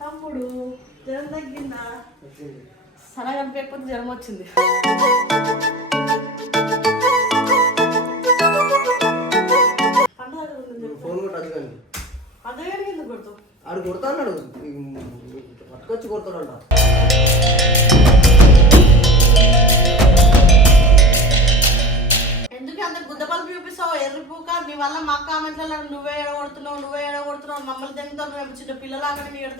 తమ్ముడు జ్వరం తగ్గిందా? సన కనిపించకపోతే జ్వరం వచ్చింది. ఫోన్ కూడా ఎందుకు కొడుతు ఆడు కొడతా అన్నాడు. పట్టుకొచ్చి కొడతాడంట. ఎందుకు చూపిస్తావు ఎర్రి నీ వల్ల మా కామెంట్లలో నువ్వే ఎడగొడుతున్నావు నువ్వే ఎడగొడుతున్నావు మమ్మల్ని తింటావు మేము చిన్న పిల్లలాగా నీ ఎడ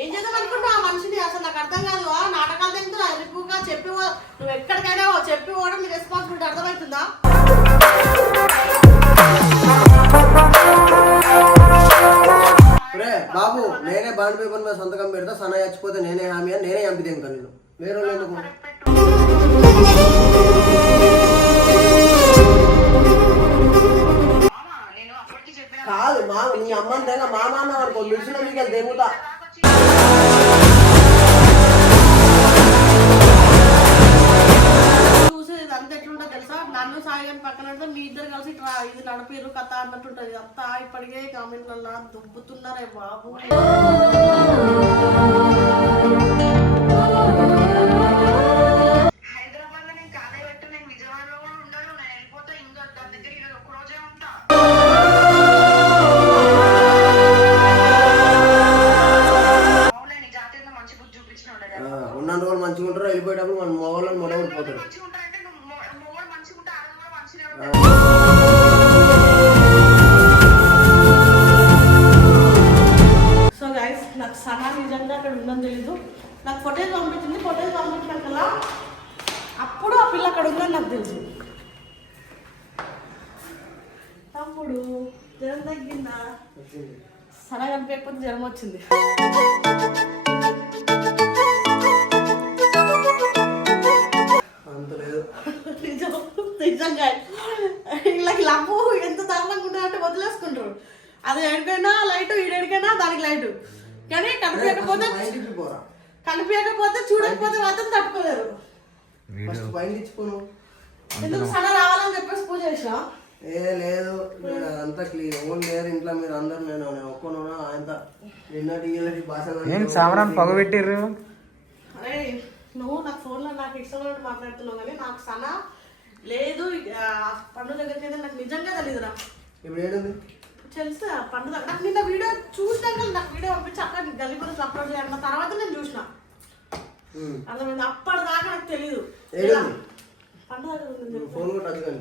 ఏం చేద్దాం అనుకుంటున్నావు ఆ మనిషిని? అసలు నాకు అర్థం కాదు. ఆ నాటకాలు తింటున్నా ఎర్రి చెప్పి నువ్వు ఎక్కడికైనా చెప్పి పోవడం నీ రెస్పాన్సిబిలిటీ అర్థమవుతుందా? రే బాబు నేనే బాండ్ పేపర్ మీద సంతకం పెడతా సన్న చచ్చిపోతే నేనే హామీ అని నేనే చంపితే ఇంకా నేను. వేరే ఎందుకు కాదు మా నీ అమ్మని తెగ మా నాన్న అనుకో మిషన్ మీకు వెళ్ళి తెగుతా? చూసేది తెలుసా? నన్ను సాయి పక్కన పెడితే మీ ఇద్దరు కలిసి ఇట్లా ఇది నడిపిర్రు కథ అన్నట్టుంటది. అంతా ఇప్పటికే కామెంట్లలో దుబ్బుతున్నారే బాబు. ఉన్న రోజులు మంచిగా ఉంటారు వెళ్ళిపోయేటప్పుడు మన మొగలను మొడగొడిపోతాడు మంచిగా ఉంటారంటే నువ్వు మొ- మొగోడు మంచిగా ఉంటే ఆడది కూడా మంచిగా ఉంటుంది సో గైస్ నాకు సనా నిజంగా అక్కడ ఉందని తెలీదు. నాకు ఫోటోస్ పంపించింది ఫోటోస్ పంపించినాకల్లా అప్పుడు ఆ పిల్ల అక్కడ ఉందని నాకు తెలుసు తమ్ముడు జ్వరం తగ్గిందా? సన కనిపించకపోతే జ్వరం వచ్చింది. నిజంగా. వీళ్ళకి లవ్వు ఎంత దారుణంగా ఉంటుందంటే వదిలేసుకుంటారు. అది ఎడికైనా లైట్ ఈడెడికైనా దానికి లైట్. కానీ పోరా. కనిపించకపోతే చూడకపోతే మాత్రం తట్టుకోలేరు. ఎందుకు సన రావాలని చెప్పేసి పూజ చేసిన? ఏ లేదు. అదంతా క్లీన్. ఓన్ లేరు ఇంట్లో మీరు అందరు నేను నేను ఒక్కనున్నా అంత నిన్నటి భాష ఏం సామరాన్ని పగబెట్టిర్రు? అరే నువ్వు నాకు ఫోన్లో నాకు ఇష్టమైనట్టు మాట్లాడుతున్నావు కానీ నాకు సన లేదు పండు దగ్గరికి అయితే నాకు నిజంగా తెలియదురా ఇప్పుడు ఏంటది తెలుసు పండు దగ్గర నాకు నిన్న వీడియో చూసినాక నాకు వీడియో పంపించి అక్కడ గల్లీ గురించి అప్లోడ్ చేయాలన్న తర్వాత నేను చూసిన. అర్థమైంది? అప్పటిదాకా నాకు తెలియదు? పండు దగ్గర ఫోన్ కూడా కానీ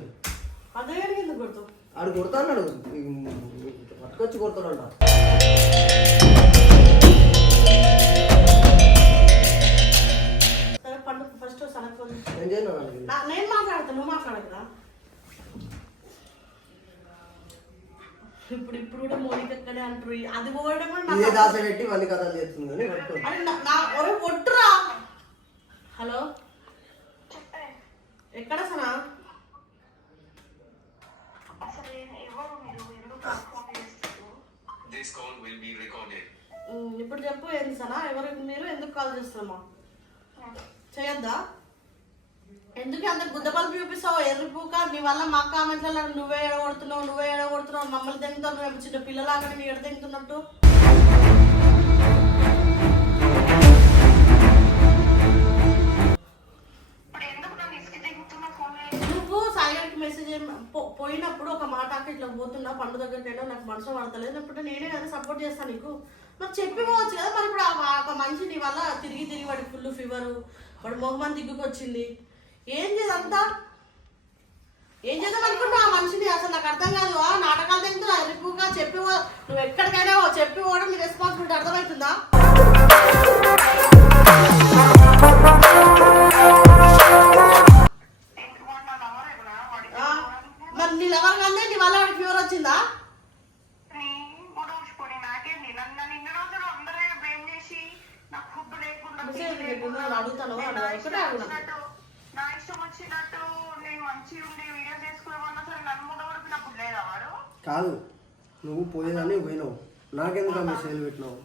అదే ఎందుకు కొడుతు ఆడు కొడతా అన్నాడు పట్టుకొచ్చి కొడతాడంట. ఫస్ట్ సనక్ ఫోన్ ఏం చేయను నాకు నా- నేను మాట్లాడతా నువ్వు మాట్లాడకురా ఇప్పుడు ఇప్పుడు కూడా మోనిక అంటారు. అది పోవడం ఇదే దాస పెట్టి మళ్ళీ కథలు చేస్తుంది నా- ఒరే ఒట్టురా హలో? చెప్పే ఎక్కడ Sana? This call will be recorded. ఇప్పుడు చెప్పు ఏంది సనా? ఎవరు మీరు? ఎందుకు కాల్ చేస్తున్నామా? చేయొద్దా? ఎందుకు అంత గుద్ద పలుపు చూపిస్తావు? ఎర్రి పూక నీ వల్ల మా కామెంట్లలో నువ్వే ఎడగొడుతున్నావు నువ్వే ఎడగొడుతున్నావు మమ్మల్ని తింటావు మేము చిన్న పిల్లలాగా నీ ఎడ తింటున్నట్టు నువ్వు సాయిగారికి మెసేజ్ పోయినప్పుడు ఒక మాట ఇట్లా పోతున్నా పండు దగ్గరికైనా నాకు మనసు పడతలేదు. ఇప్పుడు నేనే కదా సపోర్ట్ చేస్తాను నీకు? మరి చెప్పి పోవచ్చు కదా. మరి ఇప్పుడు ఒక మనిషి నీ వల్ల తిరిగి తిరిగి వాడి ఫుల్ ఫీవర్ వాడు మొహమ్మన్ దిగ్గుకు వచ్చింది ఏం చేదంతా ఏం చేద్దాం అనుకుంటున్నావు ఆ మనిషిని? అసలు నాకు అర్థం కాదు. ఆ నాటకాలు తింటున్నా. ఎక్కువగా చెప్పి నువ్వు ఎక్కడికైనా చెప్పి పోవడం నీ రెస్పాన్సిబిలిటీ అర్థమవుతుందా? పోయేదాన్ని పోయినావు. నాకెందుకు ఆ మెసేజ్ పెట్టినావు?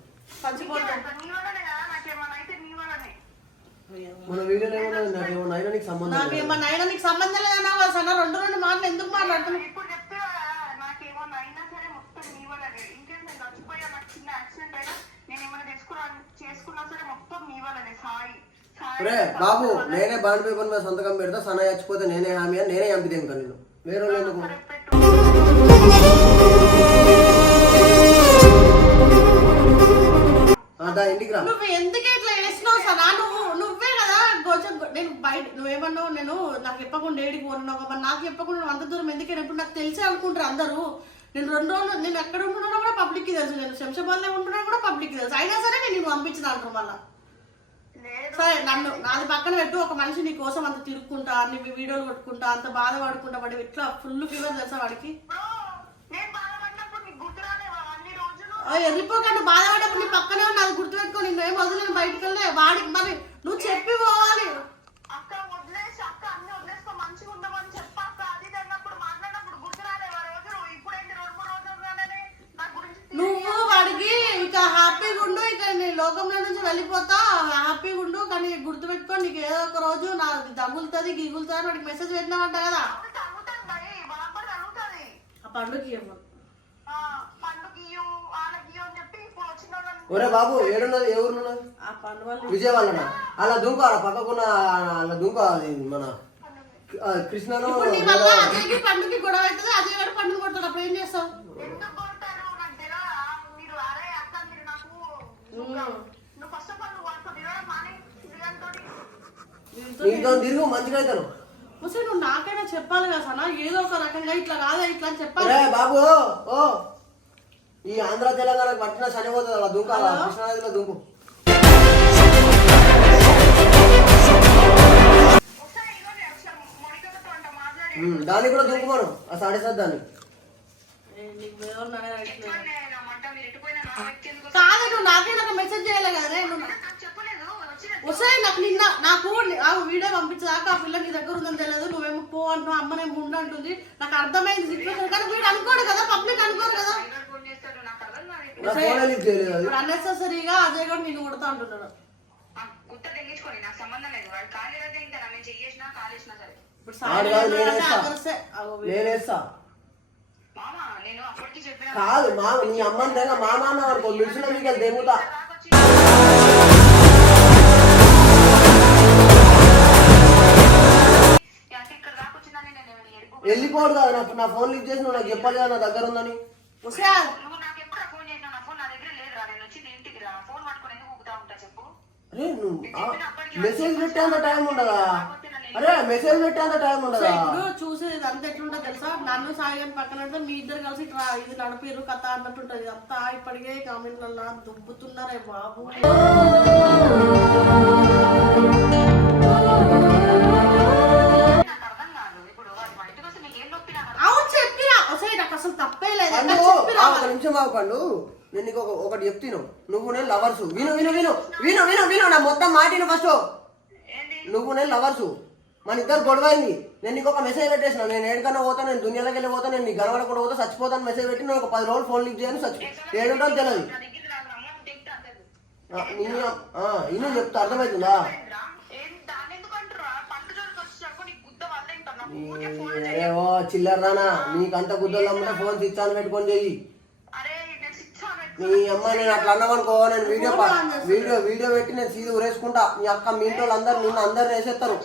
మన వీడియోలో ఏమన్నా నాకేమన్నా అయినా సంబంధం నాకు లేదు. ఏమన్నా సంబంధం లేదన్నావు సన్న రెండు రెండు మాటలు ఎందుకు మాట్లాడుతున్నావు? నాకు బాబు నేనే బాండ్ పేపర్ మీద సంతకం పెడతా సన్న చచ్చిపోతే నేనే హామీ అని నేనే చంపితే ఇంకా నేను. వేరే వాళ్ళు ఎందుకు? రా నువ్వు ఎందుకు ఇట్లా చేసినావు సనా నువ్వు నువ్వే కదా కొంచెం నేను బయట నువ్వేమన్నావు నేను నాకు చెప్పకుండా ఏడికి పోతున్నావు మరి నాకు చెప్పకుండా నువ్వు అంత దూరం ఎందుకు ఇప్పుడు నాకు తెలిసే అనుకుంటారు అందరూ. నేను రెండు రోజులు నేను ఎక్కడ ఉంటున్నా కూడా పబ్లిక్కి తెలుసు. నేను శంషాబాద్లో ఉంటున్నా కూడా పబ్లిక్కి తెలుసు. అయినా సరే నేను నిన్ను పంపించిన అంటారు మళ్ళా. సరే నన్ను నాది పక్కన పెట్టు. ఒక మనిషి నీ కోసం అంత తిరుక్కుంటా నీ వీడియోలు కొట్టుకుంటా అంత బాధపడుకుంటా వాడి ఇట్లా ఫుల్ ఫీవర్ తెలుసా వాడికి? నేను వెళ్ళిపోకండి బాధపడేప్పుడు నీ పక్కనే ఉన్నా అది గుర్తుపెట్టుకో నిన్ను ఏం వదిలేను బయటికి వెళ్ళే వాడికి మరి నువ్వు చెప్పి పోవాలి. నువ్వు వాడికి ఇక హ్యాపీగా ఉండు ఇక నీ లోకంలో నుంచి వెళ్ళిపోతా హ్యాపీగా ఉండు కానీ గుర్తుపెట్టుకో నీకు ఏదో ఒక రోజు నా తగులుతుంది గిగులుతుంది వాడికి మెసేజ్ పెట్టినావంట కదా. ఆ పండుగకి ఇవ్వను ఆ, పండుగ వాళ్ళకి అని చెప్పి ఇప్పుడు వచ్చిన వాళ్ళని ఒరే బాబు ఏడున్నది? ఏ పండుగ విజయవాడనా అలా దుంకు అలా పక్కకున్న అలా దుంకు అది మన ఆ, కృష్ణను పండుగకి గొడవ అవుతుంది? అజయ్ గారు పండుగ కొడతాడు అప్పుడు ఏం చేస్తావు? ఎందుకు కొడతారు నాకు తెలియదా మీరు అరే అక్క మీరు నాకు నువ్వు ఫస్ట్ ఆఫ్ ఆల్ నువ్వు వాళ్ళతో తిరగడం మానే తిరగడంతో నీతో తిరుగు మంచిగా అవుతాను అసలు నువ్వు నాకైనా చెప్పాలి కదా సనా? ఏదో ఒక రకంగా ఇట్లా కాదా ఇట్లా అని చెప్పాలి. బాబు ఓ. ఈ ఆంధ్ర తెలంగాణకు పట్టిన చనిపోతుంది అలా దుంకు అలా కృష్ణానదిలో దుంకు. నేను దాన్ని కూడా దుంకు మనం ఆ సాడే సార్ దాన్ని నీకు నానే. నేను కాదు నువ్వు నాకైనా ఒక మెసేజ్ చేయలే కదా నాకు వస్తాయి నాకు నిన్న నాకు ఆ వీడియో పంపించదాకా ఆ పిల్ల నీ దగ్గర ఉందని తెలియదు నువ్వేమో పో అంటున్నావు అమ్మనేమో ఉండు అంటుంది. నాకు అర్థమైంది సిచ్యువేషన్ కానీ వీడు అనుకోడు కదా పబ్లిక్ అనుకోరు కదా ఎవరు ఫోన్ చేస్తాడు నాకు అర్థం కాదు నా ఫోన్ లిఫ్ట్ చేయలేదు. అది ఇప్పుడు అన్నెసెసరీగా అజయ్ కూడా నేను కొడతా అంటున్నాడు. ఆ గుట్ట తెగించుకోండి నాకు సంబంధం లేదు. వాడు ఖాళీ అయితే ఇంకా నేను చెయ్యేసినా కాలేసినా సరే. ఇప్పుడు ఆడు సాయి కాదు, అంటే నేనేస్తా. అగరసే అగో వీడు. నేనేస్తా మామ నేను అప్పటికి చెప్పిన కాదు మా నీ అమ్మని తెగ మామ అన్నావు అనుకో మిడిసిన మీకు వెళ్ళి దెంగుతా వెళ్ళిపోడు కాదు నాకు నా ఫోన్ లిఫ్ట్ చేసి నువ్వు నాకు చెప్పాలి కదా నా దగ్గర ఉందని నువ్వు నాకు ఎప్పుడు ఫోన్ చేసినా నా ఫోన్ నా దగ్గర లేదురా నేను వచ్చి నీ ఇంటికి రా ఫోన్ పట్టుకొని ఎందుకు ఊగుతా ఉంటా చెప్పు అరే నువ్వు మెసేజ్ పెట్టేంత టైం ఉండదా? అరే మెసేజ్ పెట్టేంత టైం ఉండదా? ఇప్పుడు చూసేది ఇదంతా ఎట్లుంటో తెలుసా? నన్ను సాయి పక్కన పెడితే మీ ఇద్దరు కలిసి ఇట్లా ఇది నడిపిరు కథ అన్నట్టుంటది. అంతా ఇప్పటికే కామెంట్లలో దుబ్బుతున్నారే బాబు. అవును చెప్పిరా. అసలు తప్పే లేదు. చెప్పిరా నేను నీకు ఒక- ఒకటి చెప్తాను నువ్వు నేను లవర్స్ విను విను విను. విను విను విను నా మొత్తం మాటిను ఫస్ట్ నువ్వు నేను లవర్స్ మన ఇద్దరు గొడవ అయింది నేను నీకు ఒక మెసేజ్ పెట్టేసిన. నేను ఏడుకన్నా పోతా నేను దునియాలోకి వెళ్ళి పోతా నేను నీ గడవడకుండా పోతా చచ్చిపోతాను మెసేజ్ పెట్టి నేను ఒక పది రోజులు ఫోన్ లిఫ్ట్ చేయను చచ్చి ఏడుంటాను తెలియదు. ఇను చెప్తా అర్థమవుతుందా చిల్లర రానా నీకంత గుద్దలు అమ్ముతా ఫోన్ ఆన్ పెట్టుకొని చెయ్యి. నీ అమ్మ నేను అట్లా అన్నామనుకో నేను వీడియో ప- వీడియో వీడియో పెట్టి నేను సీది ఉరేసుకుంటా మీ అక్క మీ ఇంటి వాళ్ళు అందరు నిన్ను అందరు వేసేస్తారు.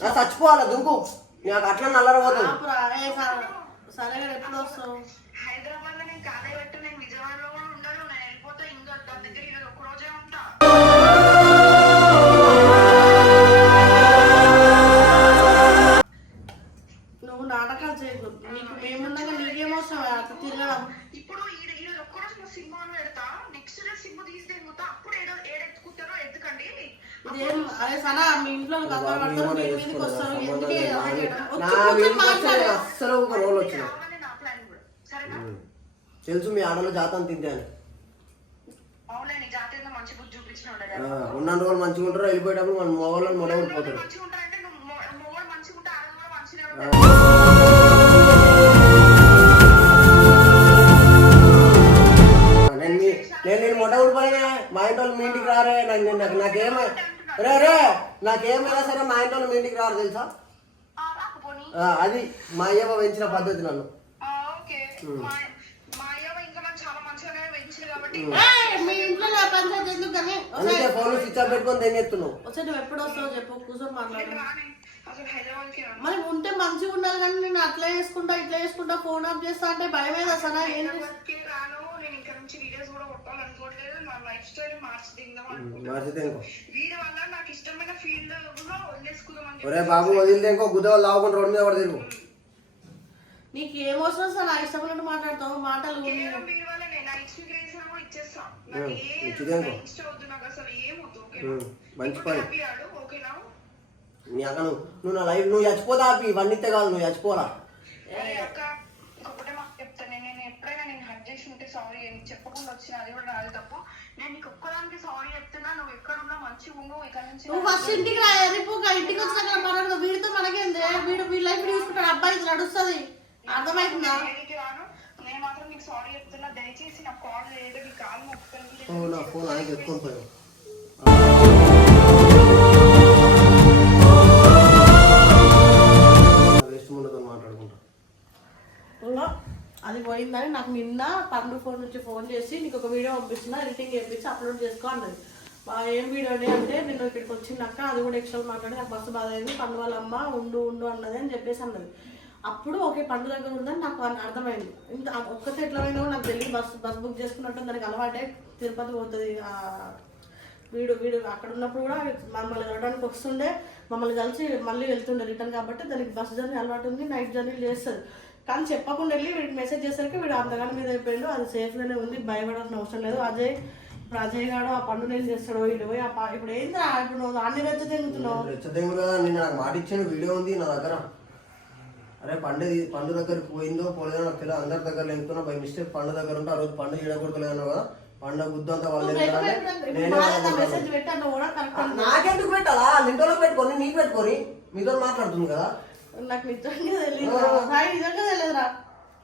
నా చచ్చిపోవాలా దుంకు? నాకు అట్లా నల్లరపోతుంది సరే ఎప్పుడు వస్తావు? హైదరాబాద్లో నేను పెట్టు నేను విజయవాడలో కూడా ఉండను. నేను వెళ్ళిపోతా. ఇంకా దాని దగ్గర రోజే ఉంటా. ఇదేం అరే సనా మీ ఇంట్లో కంగారు పడతారు మీ మీదకి వస్తారు ఎందుకే అలా చేయడం? వచ్చి నా కూర్చొని వీడికి వస్తే మాట్లాడు. అస్సలు ఒక రోల్ వచ్చిన తెలుసు మీ ఆడలో జాతం తింటాను అవునులే నీ జాతీయంగా మంచి బుద్ధి చూపించిన ఉండదు ఉన్న రోజులు మంచిగా ఉంటారు? వెళ్ళిపోయేటప్పుడు మన మొగలను మొదలుపోతారు మంచిగా ఉంటారంటే నువ్వు మొ- మొగోడు మంచిగా ఉంటే ఆడది కూడా మంచిగా ఉంటారు. నేను మీ- నేను నేను మొట్ట ఊడిపోయినా మా ఇంటి వాళ్ళు మీ ఇంటికి రారే. నాకు నాకు నాకేమై రే రే నాకేమైనా సరే మా ఇంటి వాళ్ళు మీ ఇంటికి రారు తెలుసా? ఆ, రాకపోని. ఆ, అది మా అయ్యమ్మ పెంచిన పద్ధతి నన్ను. ఆ, మా మా అయ్యవ ఇంకా మనం చాలా మంచిగానే పెంచింది కాబట్టి ఏయ్, మీ ఇంట్లో నా పంచాయతీ ఎందుకు కానీ? అందుకే ఫోన్ స్విచ్ ఆఫ్ పెట్టుకొని వచ్చే నువ్వు ఎప్పుడు వస్తావు చెప్పు కూర్చొని మాట్లాడు. మరి ఉంటే మంచిగా ఉండాలి కానీ నేను అట్లా చేసుకుంటా ఇట్లా చేసుకుంటా ఫోన్ ఆఫ్ చేస్తా అంటే భయమేది అసలు ఏం నుంచి వీడియోస్ కూడా కొట్టాలనుకోవట్లేదు. నా లైఫ్ స్టైల్ మార్చి దిందాం అనుకుంటున్నాను మార్చితే ఇంకో వీడి వల్ల నాకు ఇష్టమైన ఫీల్డ్లో వదిలేసుకుందామని ఒరే బాబు వదిలితే ఇంకో లావుకొని రోడ్డు మీద పడి తిరుగు నీకు ఏమవసరం సార్ నా ఇష్టం ఉన్నట్టు మాట్లాడతావు మాటలు కూడా ఇచ్చేస్తా. నాకు ఏ. ఇన్స్టా వద్దు నాకు అసలు ఓకేనా? మంచి పని. ఓకేనా? నీ అక్క నువ్వు నువ్వు నా లైఫ్ నువ్వు చచ్చిపోతా ఆపి. ఇవన్నీ కాదు నువ్వు చచ్చిపోరా అరే అక్క ఇంకొకటే మాకు చెప్తాను నేను ఎప్పుడైనా నేను హట్ చేసి ఉంటే సారీ ఏం చెప్పకుండా వచ్చిన అది కూడా నాది తప్పు. నేను నీకు ఒక్కదానికి సారీ చెప్తున్నా నువ్వు ఎక్కడున్నా మంచిగా ఉండు ఇక్కడ నుంచి నువ్వు ఫస్ట్ ఇంటికి రా రేపు ఇంటికి వచ్చినాక మాట్లాడు వీడితో మనకేంది? వీడు వీడి లైఫ్ చూసుకుంటాడు అబ్బాయి నడుస్తుంది. రాను. నేను మాత్రం నీకు సారీ చెప్తున్నా దయచేసి నాకు కాల్ చేయదు నీ కాల్ మొక్కుతాను ఓ, నా ఫోన్ ఆయనకి పోయిందని నాకు నిన్న పండు ఫోన్ నుంచి ఫోన్ చేసి నీకు ఒక వీడియో పంపిస్తున్నా ఎడిటింగ్ చేపించి అప్లోడ్ చేసుకో అన్నది. ఏం వీడియో అంటే నేను ఇక్కడికి వచ్చినాక అది కూడా ఎక్స్ట్రా మాట్లాడి నాకు మస్తు బాధ అయింది పండు వాళ్ళ అమ్మ ఉండు ఉండు అన్నది అని చెప్పేసి అన్నది. అప్పుడు ఓకే పండు దగ్గర ఉందని నాకు అర్థమైంది. ఇంత అది ఒక్కతే ఎట్లా నాకు తెలియదు. బస్ బస్ బుక్ చేసుకున్నట్టు దానికి అలవాటే. తిరుపతి పోతుంది వీడు వీడు అక్కడ ఉన్నప్పుడు కూడా మమ్మల్ని కలవడానికి వస్తుండే. మమ్మల్ని కలిసి మళ్ళీ వెళ్తుండే రిటర్న్ కాబట్టి దానికి బస్ జర్నీ అలవాటు ఉంది నైట్ జర్నీ చేస్తుంది కానీ చెప్పకుండా వెళ్ళి వీడికి మెసేజ్ చేసరికి వీడు అంతగానే మీద అయిపోయాడు. అది సేఫ్గానే ఉంది భయపడాల్సిన అవసరం లేదు. అజయ్ ఇప్పుడు అజయ్ గాడు ఆ పండు ఏం చేస్తాడు వీడు పోయి ఆ పా- ఇప్పుడు ఏంటి ఇప్పుడు నువ్వు అన్ని రెచ్చ తిరుగుతున్నావు రెచ్చదేముడు కదా నిన్న నాకు మాట ఇచ్చాను వీడియో ఉంది నా దగ్గర. అరే పండు పండు దగ్గరికి పోయిందో పోలేదో నాకు తెలియదు. అందరి దగ్గర లేకున్నా బై మిస్టేక్ పండు దగ్గర ఉంటే. ఆ రోజు పండు ఈడకూడదు కదా పండు గుద్దు అంతా వాళ్ళ నువ్వు పెట్టు, నేనే. మెసేజ్ పెట్టాను కూడా కరెక్ట్ నాకెందుకు పెట్టాలా? లింటోలో పెట్టుకొని నీకు పెట్టుకొని మీతో మాట్లాడుతుంది కదా. నాకు నిజంగా తెలియదు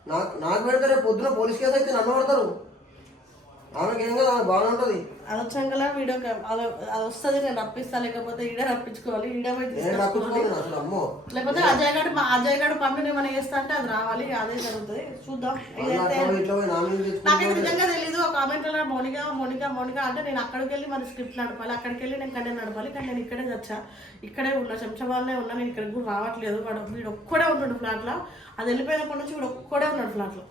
నాకు నాకు పెడితే రేపు పొద్దున పోలీస్ కేసు అయితే నన్ను పడతారు ఆమెకి ఏం కదా ఆమె బాగానే ఉంటుంది అది వచ్చాక వీడియో అది అది వస్తుంది నేను రప్పిస్తా లేకపోతే ఈడే రప్పించుకోవాలి ఈడే అసలు అమ్మో. లేకపోతే అజయ్ గడు అజయ్ గడు పంపిణీ ఏమైనా చేస్తా అంటే అది రావాలి అదే జరుగుతుంది. చూద్దాం. నాకైతే నిజంగా తెలీదు ఒక కామెంట్లో మోనికా మోనికా మోనికా అంటే నేను అక్కడికి వెళ్ళి మరి స్క్రిప్ట్ నడపాలి అక్కడికి వెళ్ళి నేను కంటే నడపాలి కానీ నేను ఇక్కడే వచ్చా ఇక్కడే ఉన్నా శంషాబాద్నే ఉన్నా నేను ఇక్కడికి కూడా రావట్లేదు వాడు వీడు ఒక్కడే ఉంటుండు ఫ్లాట్లో అది వెళ్ళిపోయినప్పటి నుంచి వీడు ఒక్కడే ఉన్నాడు ఫ్లాట్లో